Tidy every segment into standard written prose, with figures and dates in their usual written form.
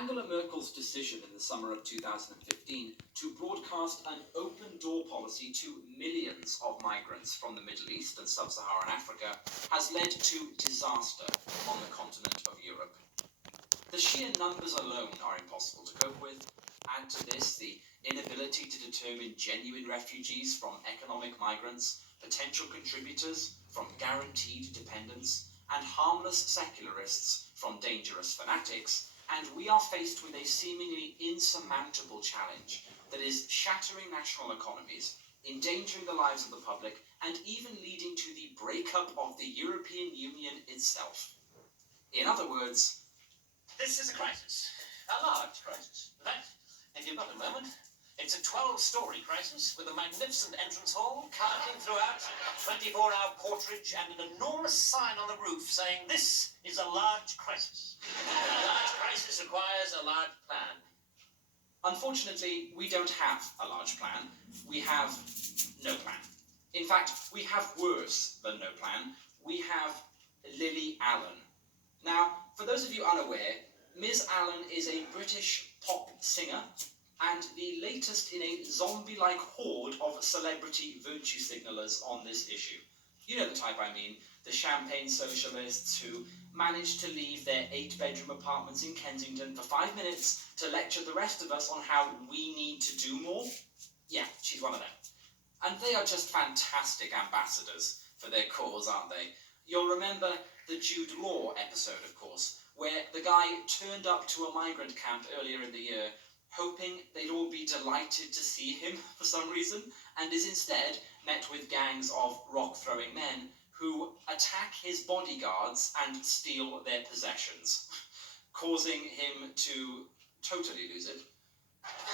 Angela Merkel's decision in the summer of 2015 to broadcast an open-door policy to millions of migrants from the Middle East and Sub-Saharan Africa has led to disaster on the continent of Europe. The sheer numbers alone are impossible to cope with. Add to this the inability to determine genuine refugees from economic migrants, potential contributors from guaranteed dependents, and harmless secularists from dangerous fanatics, and we are faced with a seemingly insurmountable challenge that is shattering national economies, endangering the lives of the public, and even leading to the breakup of the European Union itself. In other words, this is a crisis, a large crisis. In fact, if you've got a moment, it's a 12-story crisis with a magnificent entrance hall, curtain throughout, 24-hour porterage, and an enormous sign on the roof saying, "This is a large crisis. A large crisis requires a large plan." Unfortunately, we don't have a large plan. We have no plan. In fact, we have worse than no plan. We have Lily Allen. Now, for those of you unaware, Ms. Allen is a British pop singer and the latest in a zombie-like horde of celebrity virtue signalers on this issue. You know the type I mean, the champagne socialists who manage to leave their 8-bedroom apartments in Kensington for 5 minutes to lecture the rest of us on how we need to do more. Yeah, she's one of them. And they are just fantastic ambassadors for their cause, aren't they? You'll remember the Jude Law episode, of course, where the guy turned up to a migrant camp earlier in the year hoping they'd all be delighted to see him for some reason, and is instead met with gangs of rock-throwing men who attack his bodyguards and steal their possessions, causing him to totally lose it.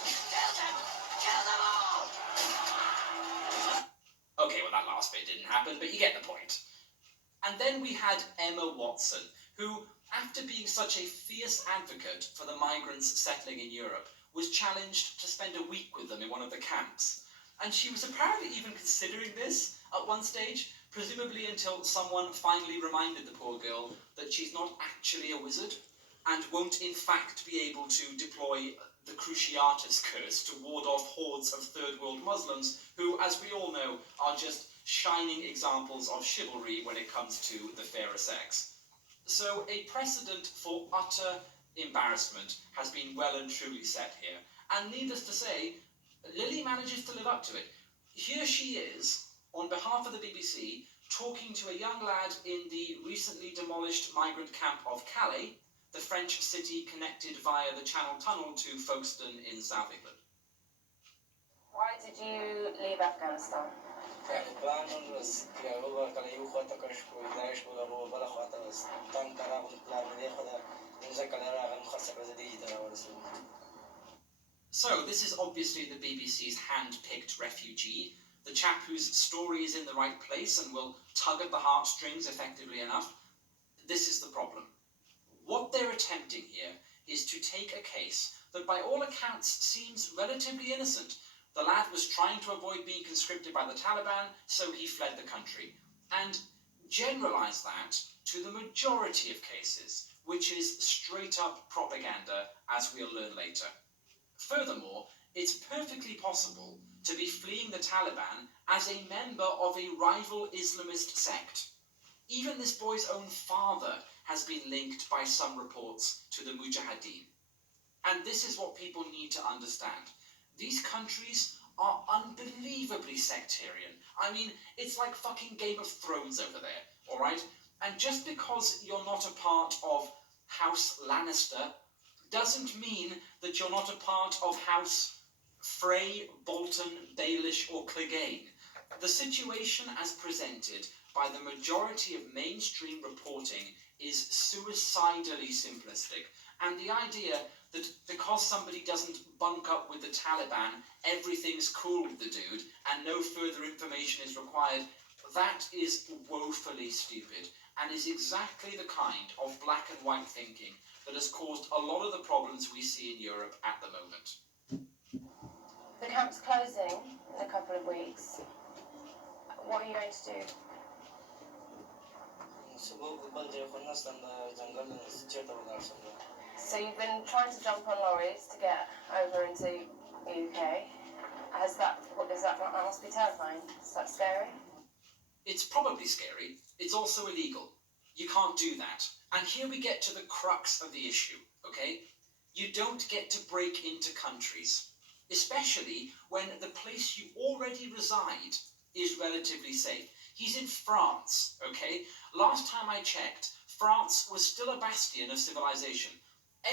Kill them! Kill them all! Okay, well that last bit didn't happen, but you get the point. And then we had Emma Watson, who, after being such a fierce advocate for the migrants settling in Europe, was challenged to spend a week with them in one of the camps. And she was apparently even considering this at one stage, presumably until someone finally reminded the poor girl that she's not actually a wizard and won't in fact be able to deploy the Cruciatus curse to ward off hordes of third world Muslims who, as we all know, are just shining examples of chivalry when it comes to the fairer sex. So a precedent for utter embarrassment has been well and truly set here, and needless to say, Lily manages to live up to it. Here she is, on behalf of the BBC, talking to a young lad in the recently demolished migrant camp of Calais, the French city connected via the Channel Tunnel to Folkestone in South England. Why did you leave Afghanistan? So, this is obviously the BBC's hand-picked refugee, the chap whose story is in the right place and will tug at the heartstrings effectively enough. This is the problem. What they're attempting here is to take a case that by all accounts seems relatively innocent. The lad was trying to avoid being conscripted by the Taliban, so he fled the country, and generalize that to the majority of cases, which is straight-up propaganda, as we'll learn later. Furthermore, it's perfectly possible to be fleeing the Taliban as a member of a rival Islamist sect. Even this boy's own father has been linked by some reports to the Mujahideen. And this is what people need to understand. These countries are unbelievably sectarian. I mean, it's like fucking Game of Thrones over there, alright? And just because you're not a part of House Lannister doesn't mean that you're not a part of House Frey, Bolton, Baelish or Clegane. The situation as presented by the majority of mainstream reporting is suicidally simplistic, and the idea that because somebody doesn't bunk up with the Taliban, everything's cool with the dude and no further information is required, that is woefully stupid and is exactly the kind of black and white thinking that has caused a lot of the problems we see in Europe at the moment. The camp's closing in a couple of weeks. What are you going to do? So you've been trying to jump on lorries to get over into the UK. That must be terrifying? Is that scary? It's probably scary. It's also illegal. You can't do that. And here we get to the crux of the issue, okay? You don't get to break into countries, especially when the place you already reside is relatively safe. He's in France, okay? Last time I checked, France was still a bastion of civilization.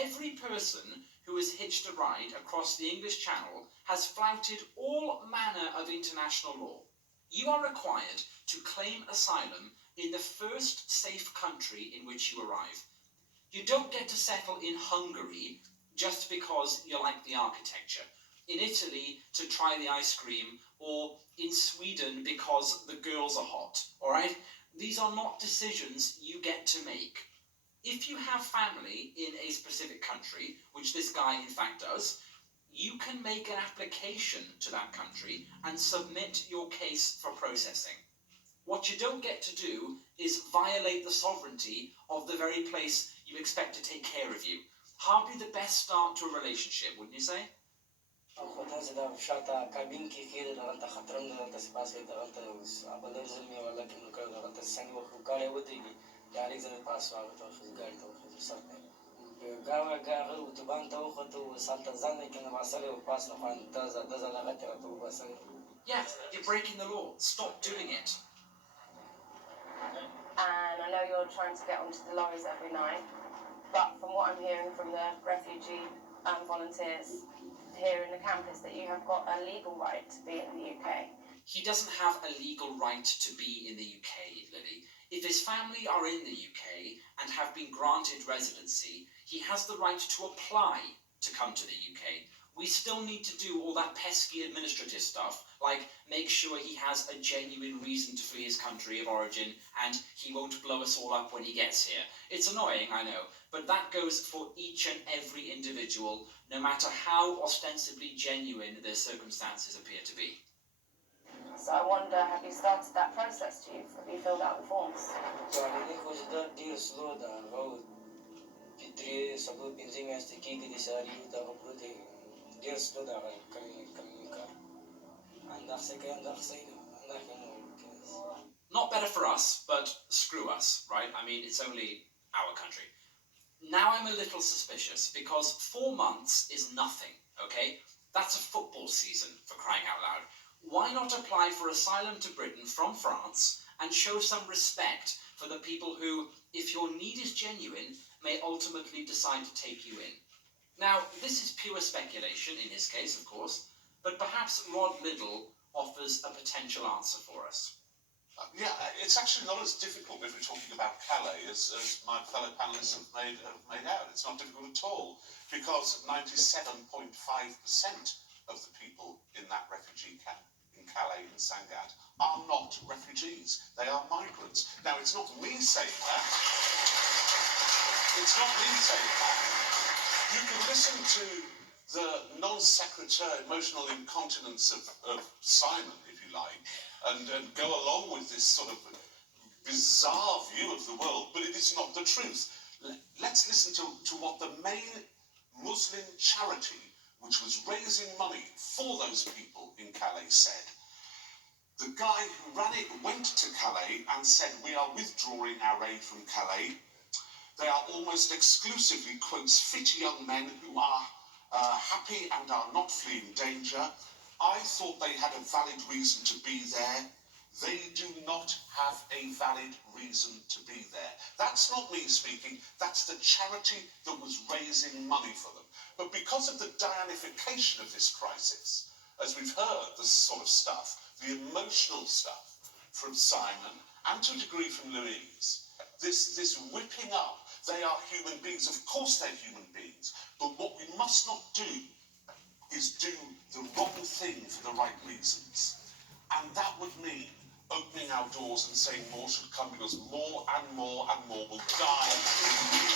Every person who has hitched a ride across the English Channel has flouted all manner of international law. You are required to claim asylum in the first safe country in which you arrive. You don't get to settle in Hungary just because you like the architecture, in Italy to try the ice cream, or in Sweden because the girls are hot, all right? These are not decisions you get to make. If you have family in a specific country, which this guy in fact does, you can make an application to that country and submit your case for processing. What you don't get to do is violate the sovereignty of the very place you expect to take care of you. Hardly the best start to a relationship, wouldn't you say? Yeah, you're breaking the law. Stop doing it. And I know you're trying to get onto the lorries every night, but from what I'm hearing from the refugee volunteers here in the campus, that you have got a legal right to be in the UK. He doesn't have a legal right to be in the UK, Lily. If his family are in the UK and have been granted residency, he has the right to apply to come to the UK. We still need to do all that pesky administrative stuff, like make sure he has a genuine reason to flee his country of origin and he won't blow us all up when he gets here. It's annoying, I know, but that goes for each and every individual, no matter how ostensibly genuine their circumstances appear to be. So I wonder, have you started that process? Have you filled out the forms? Not better for us, but screw us, right? I mean, it's only our country. Now I'm a little suspicious, because 4 months is nothing, okay? That's a football season, for crying out loud. Why not apply for asylum to Britain from France and show some respect for the people who, if your need is genuine, may ultimately decide to take you in? Now, this is pure speculation, in his case, of course, but perhaps Rod Liddell offers a potential answer for us. Yeah, it's actually not as difficult if we're talking about Calais as my fellow panellists have made out. It's not difficult at all, because 97.5% of the people in that refugee camp in Calais and Sangatte are not refugees. They are migrants. Now, it's not me saying that. It's not me saying that. You can listen to the non sequitur emotional incontinence of Simon, if you like, and go along with this sort of bizarre view of the world, but it is not the truth. Let's listen to what the main Muslim charity, which was raising money for those people in Calais, said. The guy who ran it went to Calais and said, "We are withdrawing our aid from Calais. They are almost exclusively," quotes, "fit young men who are happy and are not fleeing danger. I thought they had a valid reason to be there. They do not have a valid reason to be there." That's not me speaking. That's the charity that was raising money for them. But because of the Dianification of this crisis, as we've heard, this sort of stuff, the emotional stuff from Simon, and to a degree from Louise, this whipping up, they are human beings. Of course they're human beings. But what we must not do is do the wrong thing for the right reasons. And that would mean opening our doors and saying more should come, because more and more and more will die in these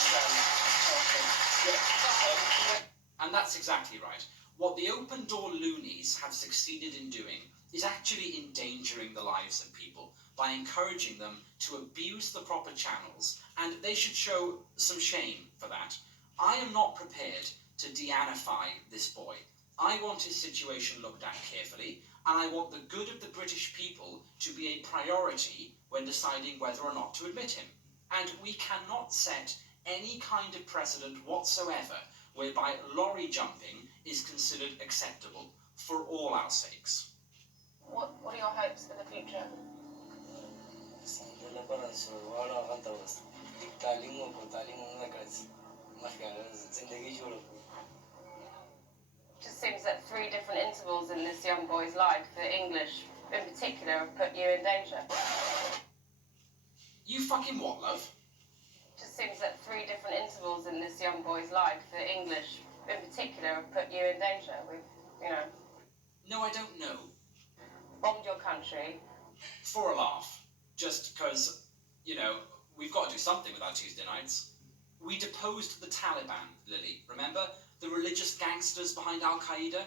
And that's exactly right. What the open door loonies have succeeded in doing is actually endangering the lives of people by encouraging them to abuse the proper channels, and they should show some shame for that. I am not prepared to de-anify this boy. I want his situation looked at carefully, and I want the good of the British people to be a priority when deciding whether or not to admit him. And we cannot set any kind of precedent whatsoever whereby lorry jumping is considered acceptable for all our sakes. What are your hopes for the future? Just seems that 3 different intervals in this young boy's life, the English in particular, have put you in danger. You fucking what, love? Just seems that 3 different intervals in this young boy's life, the English in particular, have put you in danger with, No, I don't know. bombed your country. For a laugh. Just because, we've got to do something with our Tuesday nights. We deposed the Taliban, Lily. Remember? The religious gangsters behind Al-Qaeda?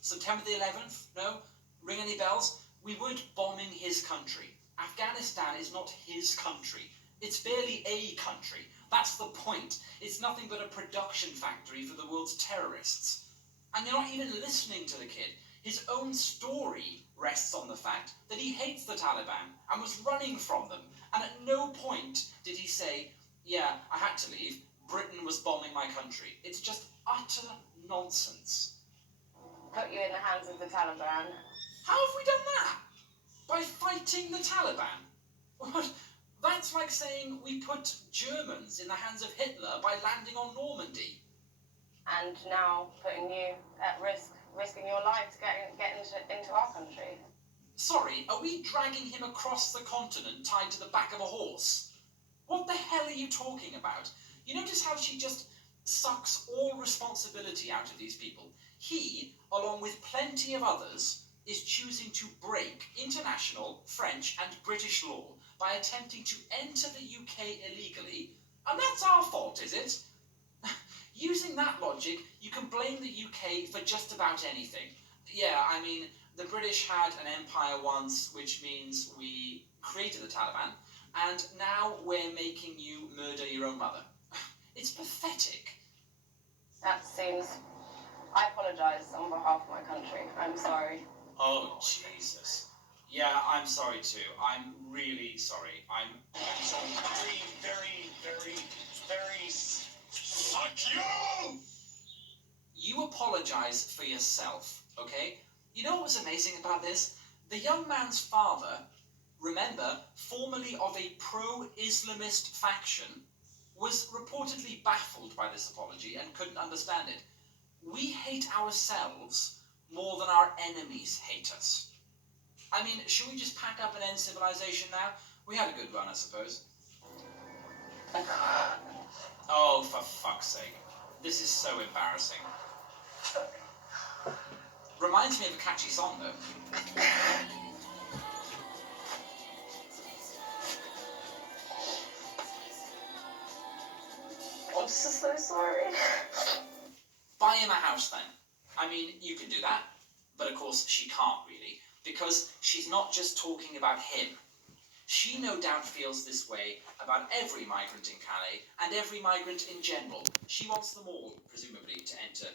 September the 11th? No? Ring any bells? We weren't bombing his country. Afghanistan is not his country. It's barely a country. That's the point. It's nothing but a production factory for the world's terrorists. And you're not even listening to the kid. His own story rests on the fact that he hates the Taliban and was running from them. And at no point did he say, yeah, I had to leave. Britain was bombing my country. It's just utter nonsense. Put you in the hands of the Taliban. How have we done that? By fighting the Taliban? What? That's like saying we put Germans in the hands of Hitler by landing on Normandy. And now putting you at risk, risking your life to get into our country. Sorry, are we dragging him across the continent tied to the back of a horse? What the hell are you talking about? You notice how she just sucks all responsibility out of these people? He, along with plenty of others, is choosing to break international, French and British law by attempting to enter the UK illegally, and that's our fault, is it? Using that logic, you can blame the UK for just about anything. Yeah, I mean, the British had an empire once, which means we created the Taliban, and now we're making you murder your own mother. It's pathetic. That seems... I apologise on behalf of my country. I'm sorry. Oh, Jesus. Yeah, I'm sorry too. I'm really sorry. I'm So very... Fuck you! You apologise for yourself, okay? You know what was amazing about this? The young man's father, remember, formerly of a pro-Islamist faction, was reportedly baffled by this apology and couldn't understand it. We hate ourselves more than our enemies hate us. I mean, should we just pack up and end civilization now? We had a good run, I suppose. Oh, for fuck's sake. This is so embarrassing. Reminds me of a catchy song, though. I'm so sorry. Buy him a house, then. I mean, you can do that. But of course, she can't really, because she's not just talking about him. She no doubt feels this way about every migrant in Calais and every migrant in general. She wants them all, presumably, to enter